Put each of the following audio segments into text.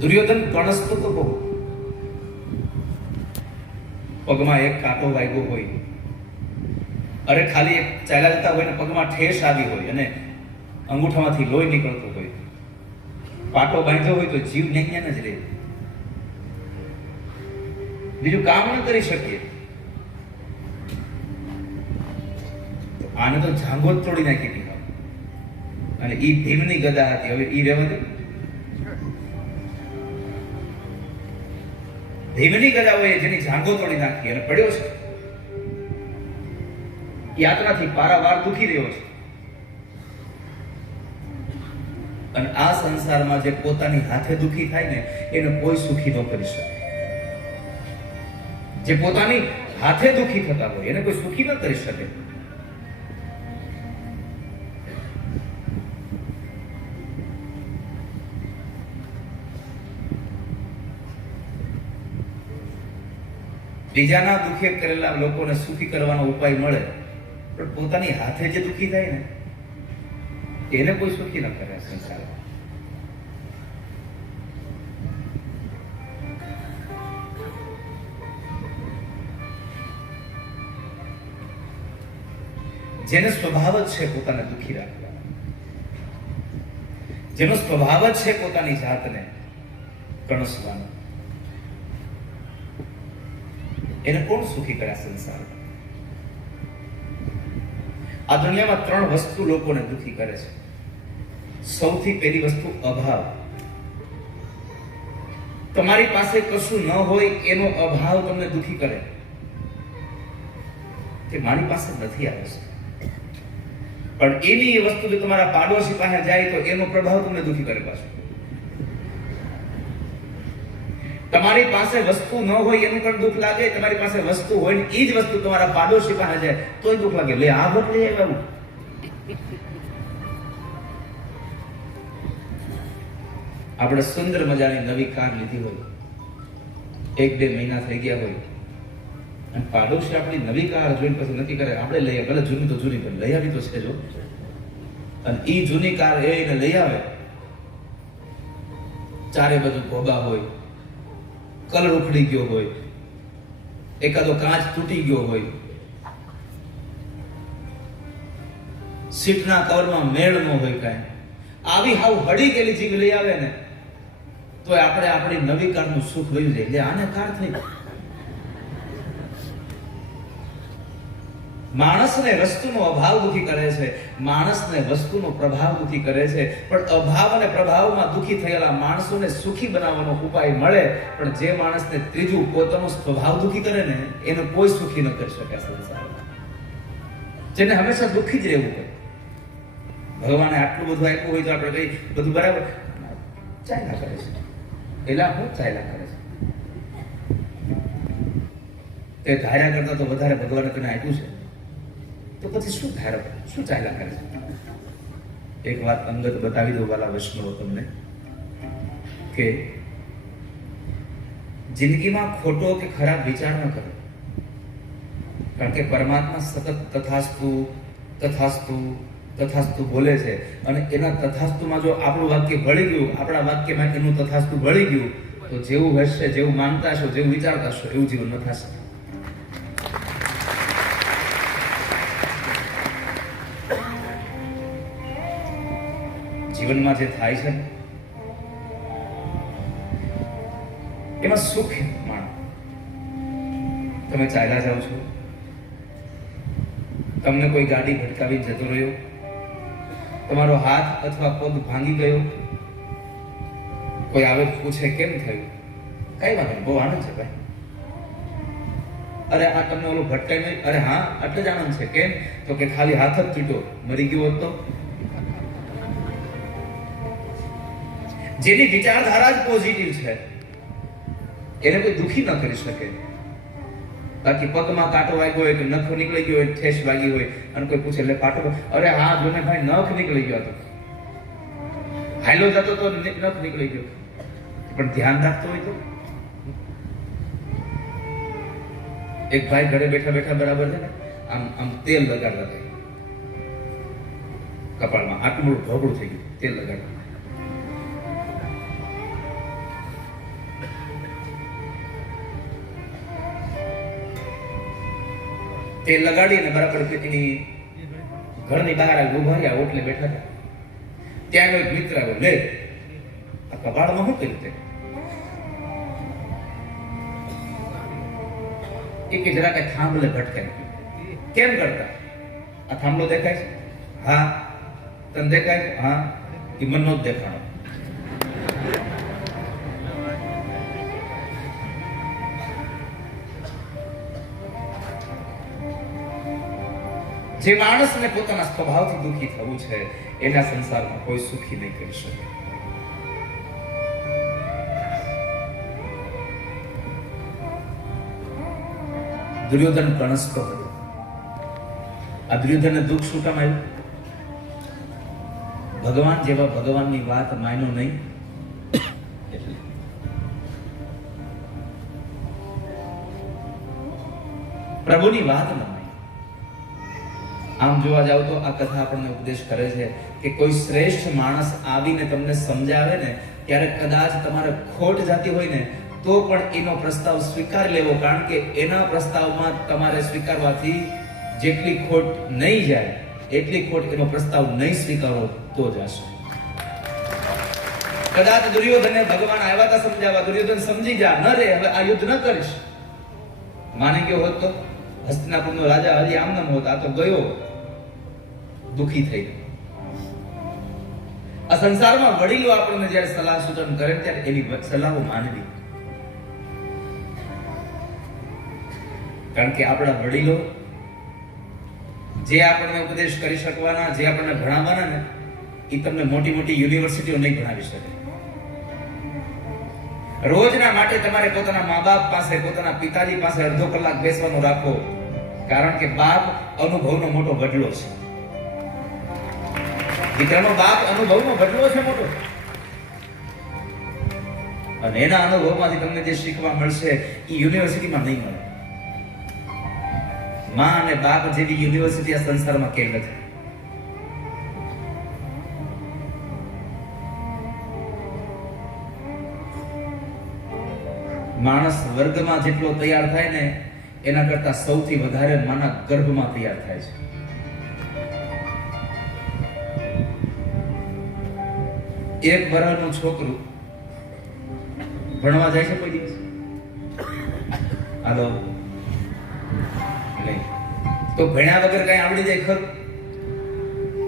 દુર્યોધન કણસતો તો બહુ, પગમાં એક કાંટો વાગ્યો હોય, અરે ખાલી એક ચાલતા હોય ને પગમાં ઠેસ આવી હોય અને અંગૂઠામાંથી લોહી નીકળતું હોય, પાટો બાંધ્યો હોય તો જીવ નહીં જ રહે, બીજું કામ ન કરી શકીએ. આને તો જાંગો જ તોડી નાખી દીધો, અને ઈ ભીમની ગદા હતી, હવે ઈ રહેવા દે. ભીમની ગદા હોય જેની જાંગો તોડી નાખી અને પડ્યો છે, યાત્રાથી પારાવાર દુખી રહ્યો છે. અને આ સંસારમાં જે પોતાની હાથે દુખી થાય ને એને કોઈ સુખી ન કરી શકે. જે પોતાની હાથે દુખી થતા હોય એને કોઈ સુખી ન કરી શકે. બીજાના દુખે કરેલા લોકોને સુખી કરવાનો ઉપાય મળે, પણ પોતાની હાથે જે દુખી થાય ને એને કોઈ સુખી ન કરે સંસારમાં. જેનો સ્વભાવ જ છે પોતાને દુખી રાખવાનો, જેનો સ્વભાવ જ છે પોતાની જાતને કણસવાનો, એને કોણ સુખી કરે સંસારમાં? આ દુનિયામાં 3 વસ્તુ લોકોને દુખી કરે છે. સૌથી પહેલી વસ્તુ અભાવ. તમારી પાસે કશું ન હોય એનો અભાવ તમને દુખી કરે કે મારી પાસે નથી આ વસ્તુ. પણ એની એ વસ્તુ જો તમારા પાડોશી પાસે જાય તો એનો પ્રભાવ તમને દુખી કરે પાછો. તમારી પાસે વસ્તુ ન હોય એનું પણ દુઃખ લાગે, તમારી પાસે વસ્તુ હોય ને એ જ વસ્તુ તમારા પાડોશી પાસે જાય તોય દુઃખ લાગે. લે આ ભટ લઈ આવ્યા. આપણે સુંદર મજાની નવી કાર લીધી હોય, 1-2 મહિના થઈ ગયા હોય, અને પાડોશી આપણી નવી કાર જોઈને પછી નક્કી કરે આપણે લઈએ, ભલે જૂની તો જૂની પણ લઈ આવી તો છે જો. અને એ જૂની કાર એને લઈ આવે, ચારે બાજુ ભોગા હોય, કલર ઉખડી ગયો હોય, એકાદો કાચ તૂટી ગયો હોય, સીટના કવરમાં મેળ ન હોય કાંઈ, આવી હાવ હળી ગયેલી ચીજ લઈ આવે ને તો આપણે આપણી નવી કારનું સુખ લઈ જાય. એટલે આને કાર થઈ. માણસને વસ્તુનો અભાવ દુખી કરે છે, માણસને વસ્તુનો પ્રભાવ દુખી કરે છે. પણ અભાવ અને પ્રભાવમાં દુખી થયેલા માણસોને સુખી બનાવવાનો ઉપાય મળે, પણ જે માણસને ત્રીજું પોતાનો સ્વભાવ દુખી કરે ને એને કોઈ સુખી ન કરી શકે સંસારમાં. જેને હંમેશા દુખી જ રહેવું હોય. ભગવાને આટલું બધું આપ્યું હોય તો આપણે કઈ બધું બરાબર ચાલ્યા કરે છે, એલા હું ચાલ્યા કરે છે, તે ધાર્યા કરતા તો વધારે ભગવાને તને આપ્યું છે તો પછી શું ધારો, શું ચાલ્યા કરે છે? એક વાત અંગત બતાવી દઉં વાલા વૈષ્ણવો તમને, કે જિંદગીમાં ખોટો કે ખરાબ વિચાર ન કરો, કારણ કે પરમાત્મા સતત તથાસ્તુ તથાસ્તુ તથાસ્તુ બોલે છે. અને એના તથાસ્તુમાં જો આપણું વાક્ય ભળી ગયું, આપણા વાક્યમાં એનું તથાસ્તુ ભળી ગયું તો જેવું હશે, જેવું માનતા હશો, જેવું વિચારતા હશો એવું જીવન ન થશે. જીવનમાં જે થાય છે એમાં સુખ માણો. તમે ચાલ્યા જાઓ છો, તમને કોઈ ગાડી ભટકાવી જતો રહ્યો, તમારો હાથ અથવા પગ ભાંગી ગયો, કોઈ આવે પૂછે કેમ થયું, કઈ વાત નહીં, બહુ આનંદ છે ભાઈ. અરે આ તમને ઓલું ભટકાય નહીં, અરે હા એટલે જ આનંદ છે. કેમ? તો કે ખાલી હાથ જ તૂટ્યો, મરી ગયો હોત તો. જેની વિચારધારા જ પોઝિટિવ છે એને કોઈ દુખી ન કરી શકે. બાકી પગમાં કાંટો વાગ્યો હોય કે નખ નીકળી ગયો હોય, ઠેસ વાગી હોય, અને કોઈ પૂછે એટલે કાંટો, અરે હા જોને ભાઈ નખ નીકળી ગયો હતો, હાલો જતો તો નખ નીકળી ગયો, પણ ધ્યાન રાખતો હોય તો. એક ભાઈ ઘરે બેઠા બેઠા બરાબર છે ને આમ આમ તેલ લગાડતા હતા કપાળમાં, આટલું મોટું ઢોકળું થઈ ગયું તેલ લગાડતા. તે લગાડીને બરાબર એની ઘરની બહાર ઉભા રહ્યા, ઓટલે બેઠા હતા. ત્યાં એક મિત્ર આવ્યો, લે આ કપાળમાં શું કર્યું તે? કે જરા કઈ થાંભલે ભટકાઈ ગયું. કેમ કરતા? આ થાંભલો દેખાય છે? હા. તને દેખાય છે? હા. એ મનનો જ દેખાણો. જે માણસને પોતાના સ્વભાવથી દુઃખી થવું છે એના સંસારમાં કોઈ સુખી નહીં કરી શકે. દુર્યોધન કણસ્તો હતો. આ દુર્યોધનને દુઃખ શું કામ આવ્યું? ભગવાન જેવા ભગવાનની વાત માન્યો નહીં એટલે. પ્રભુની વાત ન માની. આમ જોવા જાવ તો આ કથા આપણને ઉપદેશ કરે છે કે કોઈ શ્રેષ્ઠ માણસ આવીને તમને સમજાવે ને ત્યારે કદાચ તમારે ખોટ જાતી હોય ને તો પણ એનો પ્રસ્તાવ સ્વીકાર લેવો, કારણ કે એના પ્રસ્તાવમાં તમારે સ્વીકારવાથી જેટલી ખોટ નહીં જાય એટલી ખોટ એનો પ્રસ્તાવ નહીં સ્વીકારો તો જશે. કદાચ દુર્યોધનને ભગવાન આવ્યા હતા સમજાવવા, દુર્યોધન સમજી જા, ન રે હવે આ યુદ્ધ ન કરીશ. માની ગયો હોત તો હસ્તિનાપુરનો રાજા હજી આમ નામ હોત, આ તો ગયો દુખી થઈ. આ સંસારમાં વડીલો આપણને જ્યારે સલાહ સૂચન કરે ત્યારે એની સલાહો માનવી, કારણ કે આપણા વડીલો જે આપણને ઉપદેશ કરી શકવાના, જે આપણને ભણાવવાના ને એ તમને મોટી મોટી યુનિવર્સિટીઓ નહીં ભણાવી શકે. રોજના માટે તમારે પોતાના મા બાપ પાસે, પોતાના પિતાજી પાસે અડધો કલાક બેસવાનું રાખો, કારણ કે બાપ અનુભવનો મોટો ગઢલો છે. દીકરાનો બાપ અનુભવનો ગઢલો છે મોટો, અને એના અનુભવમાંથી તમને જે શીખવા મળશે એ યુનિવર્સિટીમાં નહીં મળે. માં અને બાપ જેવી યુનિવર્સિટી આ સંસારમાં કેમ નથી. માણસ વર્ગમાં જેટલો તૈયાર થાય ને એના કરતા સૌથી વધારે માના ગર્ભમાં તૈયાર થાય છે. એક વર્ષનું છોકરું ભણવા જાય છે કોઈ દિવસ? હાલો નહીં. તો ભણ્યા વગર કઈ આવડી જાય ખરું?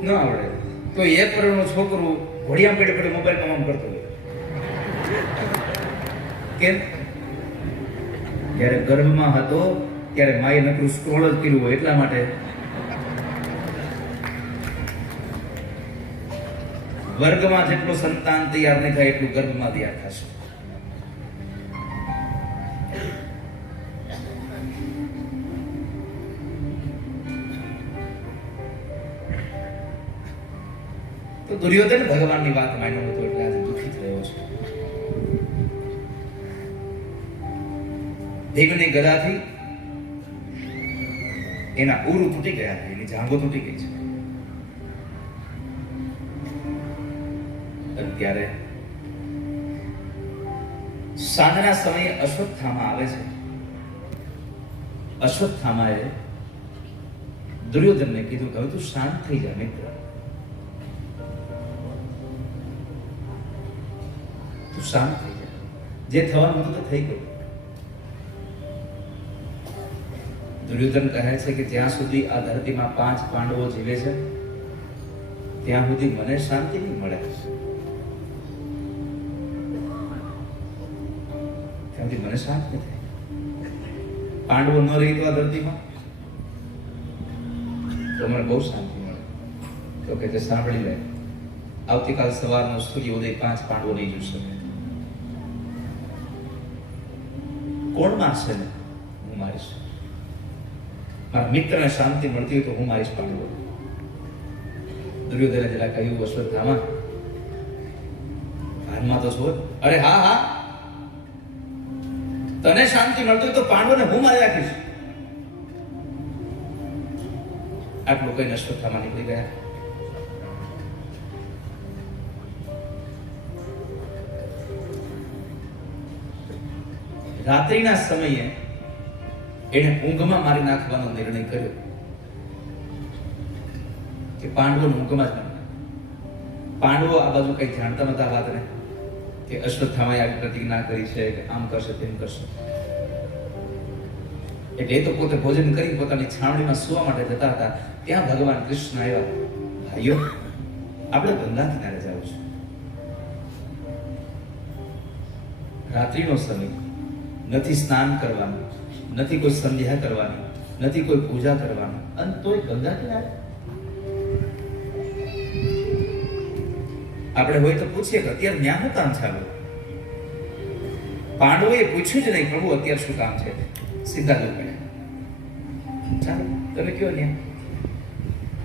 ન આવડે. તો એક વર્ષનું છોકરું ઘોડિયા પેડે પેડે મોબાઈલમાં કામ કરતો હોય. કેમ? જ્યારે ગર્ભમાં હતો ત્યારે માએ નકરું સ્ક્રોલ જ કર્યું હોય એટલા માટે. વર્ગમાં જેટલું સંતાન તૈયાર નહીં થાય એટલું ગર્ભમાં તૈયાર થશે. તો દુર્યોધન ભગવાનની વાત માન્યો હતો એટલે આજે દુઃખી થયો છે. ભીમની ગદાથી એના ઉરુ તૂટી ગયા છે, એની જાંઘો તૂટી ગઈ છે. ત્યારે સાંજના સમયે અશ્વત્થામા આવે છે. અશ્વત્થામાએ દુર્યોધનને કીધું કે હવે તું શાંત થઈ જા મિત્ર, તું શાંત થઈ જા, જે થવાનું હતું તો થઈ ગયું. દુર્યોધન કહે છે કે જ્યાં સુધી આ ધરતીમાં 5 પાંડવો જીવે છે ત્યાં સુધી મને શાંતિ નહીં મળે. ત્યાંથી મને શાંતિ થાય. પાંડવો ન રહી તો આ ધરતીમાં તો મને બહુ શાંતિ મળે. તો કે તે સાંભળી લે, આવતીકાલ સવારનો સૂર્યોદય 5 પાંડવો નહીં જોઈ શકે. કોણ મારશે ને? હું મારીશ. મારા મિત્રને શાંતિ મળતી હોય તો હું મારીશ પાંડવો. દુર્યોધને જરા કહ્યું, અશ્વત્થામા ભાનમાં તો છો? અરે હા હા, તને શાંતિ મળતી હોય તો પાંડવોને હું મારી રાખીશ. આટલું કહીને અશ્વત્થામા નીકળી ગયા. રાત્રિના સમયે એણે ઊંઘમાં મારી નાખવાનો નિર્ણય કર્યો કે પાંડવોને ઊંઘમાં જ મારી નાખે. પાંડવો આ બાજુ કઈ જાણતા નતા વાતને કે અશ્વત્થામાએ આવી પ્રતિજ્ઞા કરી છે કે આમ કરશે તેમ કરશે. એટલે એ તો પોતે ભોજન કરી પોતાની છાવણીમાં સુવા માટે જતા હતા. ત્યાં ભગવાન કૃષ્ણ આવ્યા. ભાઈઓ, આપણે ગંગા કિનારે જવું છે. રાત્રિનો સમય, નથી સ્નાન કરવાનું, નથી કોઈ સંધ્યા કરવાની, નથી કોઈ પૂજા કરવાની, અને તોય ગંગા કિનારે. આપણે હોય તો પૂછીએ કે અત્યારે ન્યા શું કામ ચાલુ? પાંડવોએ પૂછ્યું જ નહીં, પ્રભુ અત્યારે શું કામ છે? સીધા જ પડ્યા. ચાલો તમે કયો ન્યા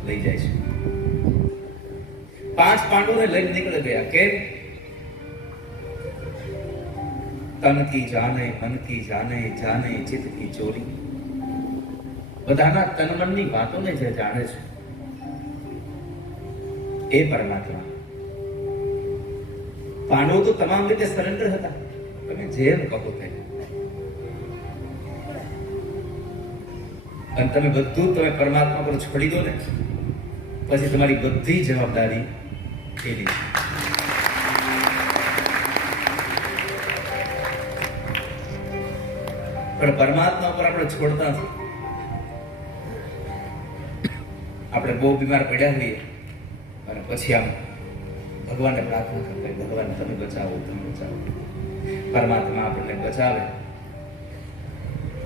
લઈ જાય છે. 5 પાંડવોને લઈને નીકળી ગયા. કેમ? તન કી જાને, મન કી જાને, જાને ચિત્ત કી ચોરી. બધાના તન મનની વાતોને જે જાણે છે એ પરમાત્મા. પાંડવો તો તમામ રીતે સરેન્ડર હતા. તમે જેમ કહો તેમ. અને તમે બધું તમે પરમાત્મા પર છોડી દો ને, પછી તમારી બધી જવાબદારી એની. પણ પરમાત્મા પર આપણે છોડતા નથી. આપણે બહુ બીમાર પડ્યા હોઈએ અને પછી આમ ભગવાનને પ્રાર્થના કરતા હોય, ભગવાન તમે બચાવો, તમે બચાવો. પરમાત્મા આપણને બચાવે,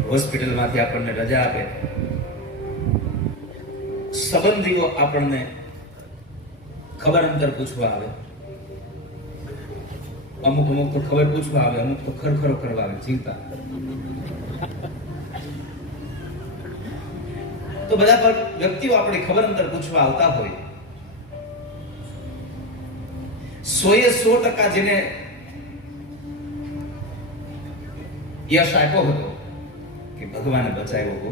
હોસ્પિટલમાંથી આપણને રજા આપે, સંબંધીઓ આપણને ખબર અંતર પૂછવા આવે. અમુક તો ખબર પૂછવા આવે, અમુક તો ખરખરો કરવા આવે, જીવતા. તો બધા પર વ્યક્તિઓ આપણી ખબર અંતર પૂછવા આવતા હોય. 100% જેને યશ આપ્યો હતો કે ભગવાને બચાવ્યો હતો,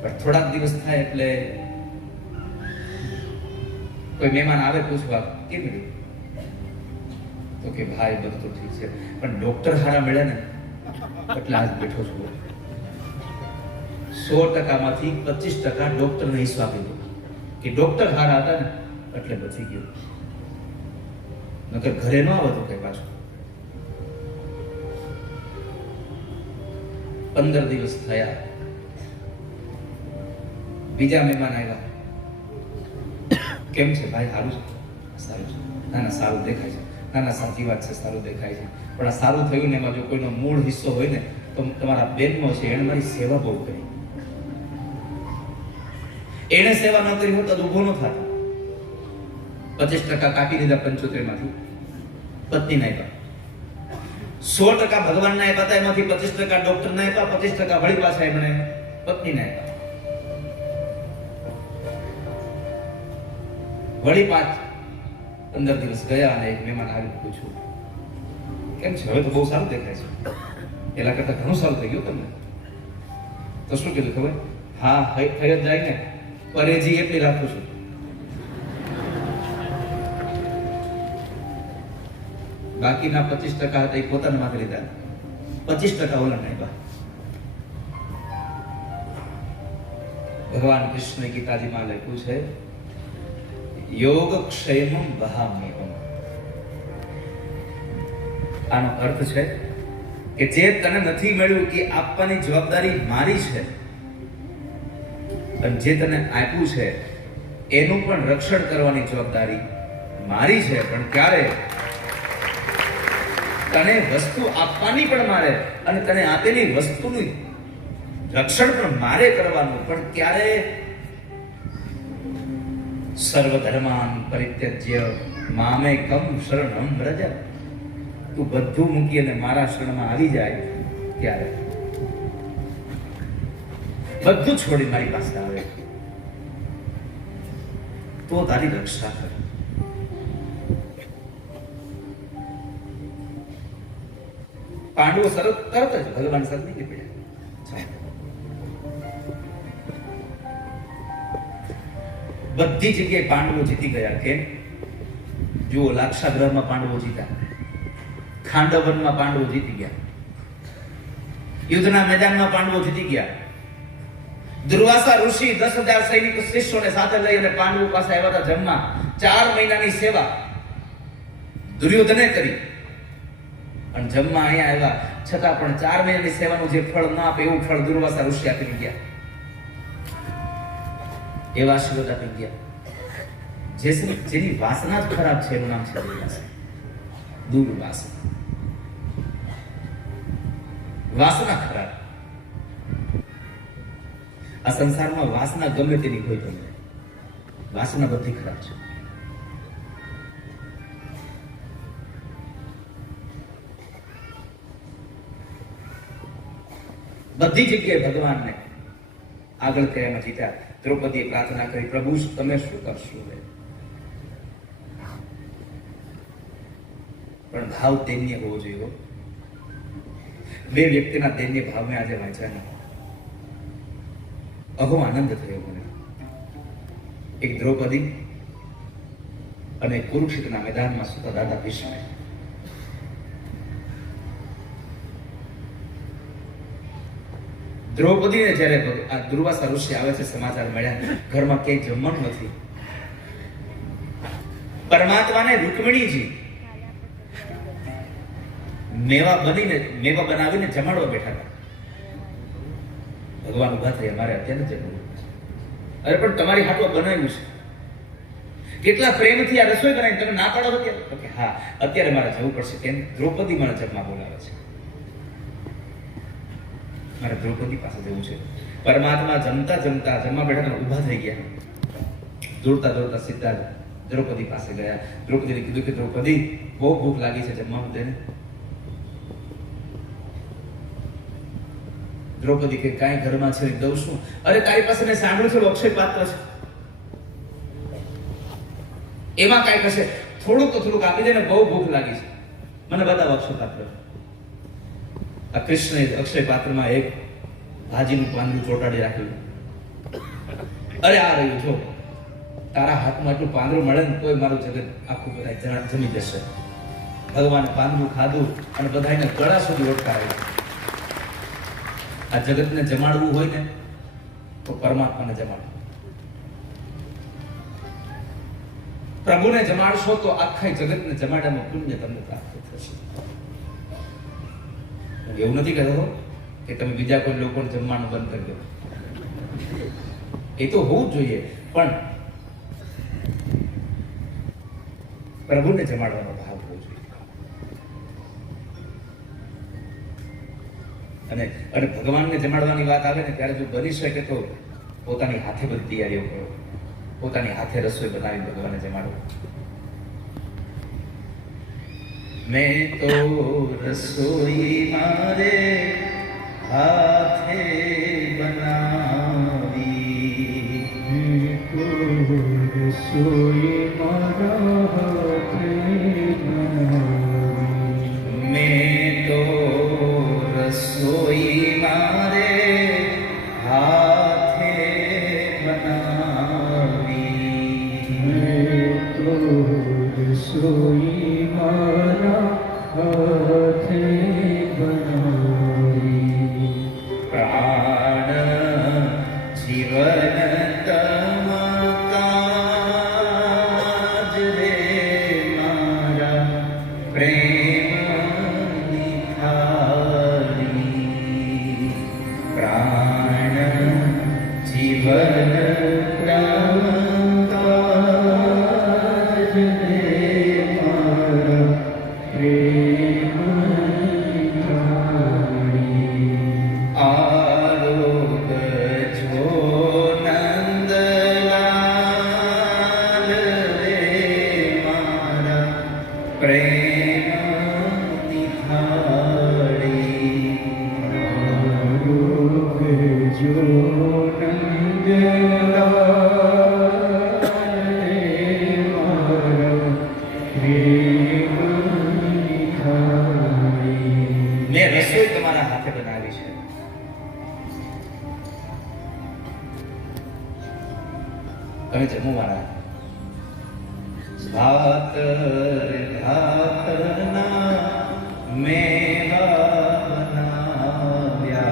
પણ થોડાક દિવસ થાય એટલે કોઈ મહેમાન આવે પૂછવા, કેમ રહ્યું? તો કે ભાઈ બધું તો ઠીક છે, પણ ડોક્ટર હારા મળ્યા ને એટલે આજ બેઠો છું. 100% માંથી 25% ડોક્ટરને હિસ્સો આપી દો કે ડોક્ટર હારા હતા ને એટલે બચી ગયું, નકર ઘરે ન આવતું કઈ પાછું. 15 દિવસ થયા, બીજા મહેમાન આવ્યા. કેમ છે ભાઈ? સારું છે? સારું છે. ના ના સારું દેખાય છે. ના ના સાચી વાત છે, સારું દેખાય છે. પણ આ સારું થયું ને એમાં જો કોઈનો મૂળ હિસ્સો હોય ને તો તમારા બેનનો છે, એણે મારી સેવા બહુ કરી. એણે સેવા ન કરી હોત તો ઊભો ન થતો. 25% કાપી દીધા 75 માંથી પત્નીને આપ્યા. 100% ભગવાનને આપ્યા હતા, એમાંથી 25% ડોક્ટરને આપ્યા, 25% વળી પાછા એમણે પત્નીને આપ્યા. વળી 15 દિવસ ગયા અને એક મહેમાન આવી પૂછ્યું, કેમ છે? હવે તો બહુ સારું દેખાય છે, પેલા કરતા ઘણું સારું થઈ ગયું તમને. તો શું કીધું ખબર? હા, થઈ જ જાય ને, પરેજી એટલી રાખું છું. બાકીના 25% હતા એ પોતાના માથે લીધા, 25% ઓલા આપ્યા. ભગવાન કૃષ્ણ ગીતાજીમાં લખ્યું છે, યોગ ક્ષેમમ વહામ્યહમ. આનો અર્થ છે કે જે તને નથી મળ્યું એ આપવાની જવાબદારી મારી છે, અને જે તને આપ્યું છે એનું પણ રક્ષણ કરવાની જવાબદારી મારી છે. પણ ક્યારે તને વસ્તુ આપવાની પણ મારે, અને તને આપેલી વસ્તુનું રક્ષણ પણ મારે કરવાનું. પણ ક્યારે સર્વધર્માન પરિત્યજ્ય મામેકમ શરણમ વ્રજ. તું બધું મૂકી અને મારા શરણમાં આવી જાય ત્યારે, બધું છોડી મારી પાસે આવે તો તારી રક્ષા કર. પાંડવો તરત જ ભગવાન સાથે નીકળી પડ્યા. બધી જગ્યાએ પાંડવો જીતી ગયા. કેમ? જુઓ, લાક્ષાગ્રહમાં પાંડવો જીત્યા, ખાંડવનમાં પાંડવો જીતી ગયા, યુદ્ધના મેદાનમાં પાંડવો જીતી ગયા. દુર્વાસા ઋષિ 10,000 સૈનિક શિષ્યોને સાથે લઈ અને પાંડવો પાસે આવ્યા હતા જમવા. 4 મહિનાની સેવા દુર્યોધને કરી અને જમવા અહીંયા આવ્યા, છતાં પણ 4 મહિનાની સેવાનું જે ફળ ના આપે એવું ફળ દુર્વાસા ઋષિ આપી ગયા. એવા આશીર્વાદ આપી ગયા. જેની વાસના જ ખરાબ છે એનું નામ છે દુર્વાસા. દુર્વાસા, વાસના ખરાબ. આ સંસારમાં વાસના ગમે તેની હોય, તમને વાસના બધી ખરાબ છે. બધી જગ્યાએ ભગવાનને આગળ કર્યામાં જીત્યા. દ્રૌપદીએ પ્રાર્થના કરી, પ્રભુ તમે શું કરશો? પણ ભાવ દૈન્ય હોવો જોઈએ. બે વ્યક્તિના દૈન્ય ભાવને આજે વાંચ્યા. અહો આનંદ થયો મને. એક દ્રૌપદી અને કુરુક્ષેત્રના મેદાનમાં સુતા દાદા ભીષ્મ. દ્રૌપદીને જ્યારે આ દુર્વાસા ઋષિ આવે છે, સમાચાર મળ્યા ઘરમાં ક્યાંય જમવાનું નથી. પરમાત્માને રૂકમણીજી મેવા બનાવીને જમાડવા બેઠા હતા. ભગવાન ઉભા થઈ, અમારે અત્યારે જમવું. અરે પણ તમારી હાથમાં બનાવ્યું છે, કેટલા પ્રેમથી આ રસોઈ બનાવી, તમે ના પાડો છો કે હા અત્યારે મારે જવું પડશે. કેમ? દ્રૌપદી મને જમવા બોલાવે છે, મારે દ્રૌપદી પાસે જવું છે. પરમાત્મા જમતા જમવા બેઠા ઉભા થઈ ગયા. દોડતા સીધા દ્રૌપદી પાસે ગયા. દ્રૌપદીને કીધું કે દ્રૌપદી, બહુ ભૂખ લાગી છે, જમવાનું દે ને. દ્રૌપદી કે કાંઈ ઘરમાં છે દઉં છું. અરે તારી પાસે મેં સાંભળ્યું છે અક્ષય પાત્ર છે, એમાં કાંઈ કશે થોડુંક આપી દે ને, બહુ ભૂખ લાગી છે, મને બતાવો અક્ષય પાત્ર. આ કૃષ્ણે અક્ષય પાત્રમાં એક ભાજીનું પાંદડું ચોટાડી રાખ્યું. અરે આ રહ્યું, જો તારા હાથમાં એટલું પાંદડું મળે ને તોય મારું જગત આખું બધા જમી જશે. ભગવાને પાંદડું ખાધું અને બધાને ગળા સુધી ઓટકારાયું. આ જગતને જમાડવું હોય ને તો પરમાત્માને જમાડવું. પ્રભુને જમાડશો તો આખા જગતને જમાડવાનું પુણ્ય તમને પ્રાપ્ત થશે. એવું નથી કહેતો કે તમે બીજા કોઈ લોકોને જમવાનું બંધ કરી દો, એ તો હોવું જ જોઈએ, પણ પ્રભુને જમાડવાનો ભાવ હોવો જોઈએ. અને ભગવાનને જમાડવાની વાત આવે ને ત્યારે જો બની શકે તો પોતાની હાથે બધી તૈયારીઓ કરો, પોતાની હાથે રસોઈ બનાવી ભગવાનને જમાડો. મેં તો રસોઈ મારે હાથે બનાવી, રસોઈ મારા હાથે બનાવી. મેં તો રસોઈ મારે હાથે બનાવી, મેં તો રસોઈ મારા હાથે બનાવી. પ્રાણ જીવન તમ કાજ રે મારા પ્રેમની થાળી. પ્રાણ જીવન તમ કાજ રે મારા પ્રેમની થાળી. આરોગ જો નંદલાલ રે મારા પ્રેમની થાળી. આરોગ જો નંદલાલ રે મારા પ્રેમની થાળી. મેં રસોઈ તમારા હાથે બનાવી છે, તમે જમો મારા. ભાત ભાતના મેવા બનાવ્યા,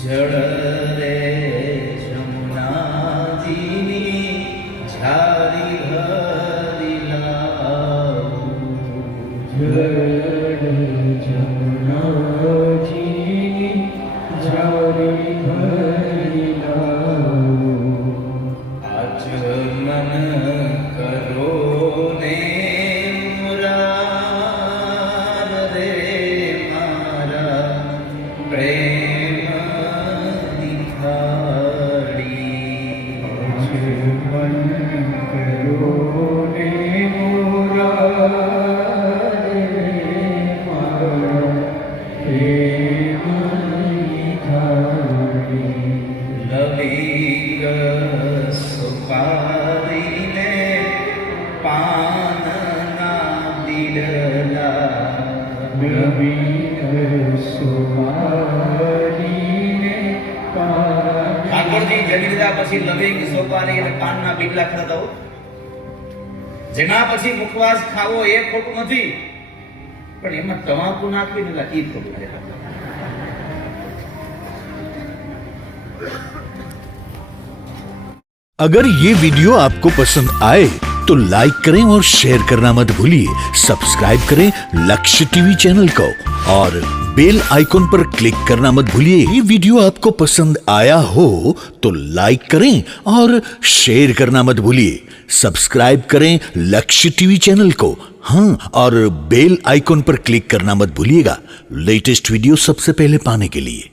જળ રે જમુનાજીની ઝારી ભરી લાવું. આચમન કરો ને મુરાર રે મારા પ્રેમ લવિંગ સુપારીને પાનના બિરલા. ઠાકોરજી જમી લીધા પછી લવિંગ સોપારી અને પાનના બીડલા ખાતા હો. જેના પછી મુખવાસ ખાવો એ ખોટું નથી, પણ એમાં તમાકુ નાખવી ને એ ખોટું છે. अगर ये वीडियो आपको पसंद आए तो लाइक करें और शेयर करना मत भूलिए. सब्सक्राइब करें लक्ष्य टीवी चैनल को और बेल आइकॉन पर क्लिक करना मत भूलिए. ये वीडियो आपको पसंद आया हो तो लाइक करें और शेयर करना मत भूलिए. सब्सक्राइब करें लक्ष्य टीवी चैनल को, हाँ, और बेल आइकॉन पर क्लिक करना मत भूलिएगा लेटेस्ट वीडियो सबसे पहले पाने के लिए.